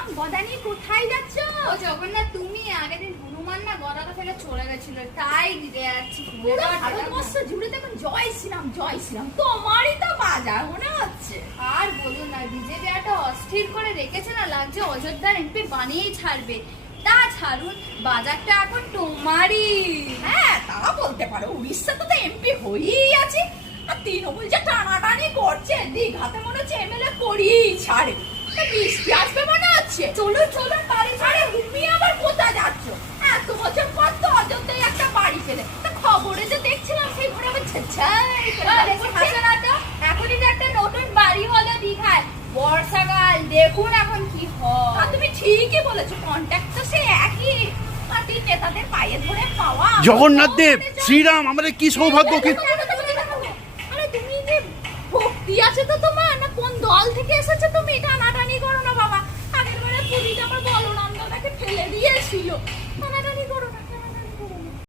শ্রীরাম গদানি কোথায় যাচ্ছ? ও জগন্নাথ, তুমি আগের দিন হনুমান না গদাটা ফেলে চলে গেছিল, তাই দিতে যাচ্ছি। পুরো ভারতবর্ষ জুড়ে দেখুন জয় শ্রীরাম, তোমারই তো বাজার মনে হচ্ছে। আর বলুন না, বিজেপি একটা অস্থির করে রেখেছে না, লাগছে অযোধ্যার এমপি বানিয়েই ছাড়বে। তা ছাড়ুন, বাজারটা এখন তোমারই। হ্যাঁ তা বলতে পারো, উড়িষ্যাতে তো এমপি হয়েই আছে। আর তৃণমূল যে টানাটানি করছে, দীঘাতে মনে হচ্ছে এমএলএ করিয়েই ছাড়ে। তা বৃষ্টি আসবে মনে হচ্ছে। চলো বাড়ি ছাড়ে, তুমি আবার কোথায় যাচ্ছ? এত বছর পর তো অযোধ্যায় একটা বাড়ি পেলে। তা খবরে যে দেখছিলাম সেই ঘরে আবার ছেছাই দেখুন হাসে না তো, এখনই তো একটা নতুন বাড়ি হলো দীঘায়, বর্ষাকাল, দেখুন এখন কি হয়। আর তুমি ঠিকই বলেছো, কন্ট্যাক্ট তো সে একই পার্টির নেতাদের পায়ে ধরে পাওয়া। জগন্নাথ দেব, শ্রীরাম, আমাদের কি সৌভাগ্য! কি আরে তুমি যে ভক্তি আছে তো তোমার, না কোন দল থেকে এসেছে তুমি? টানাটানি করো না বাবা। আগের বারে পুরীতে আমার বলরাম দাদাকে ফেলে দিয়েছিল।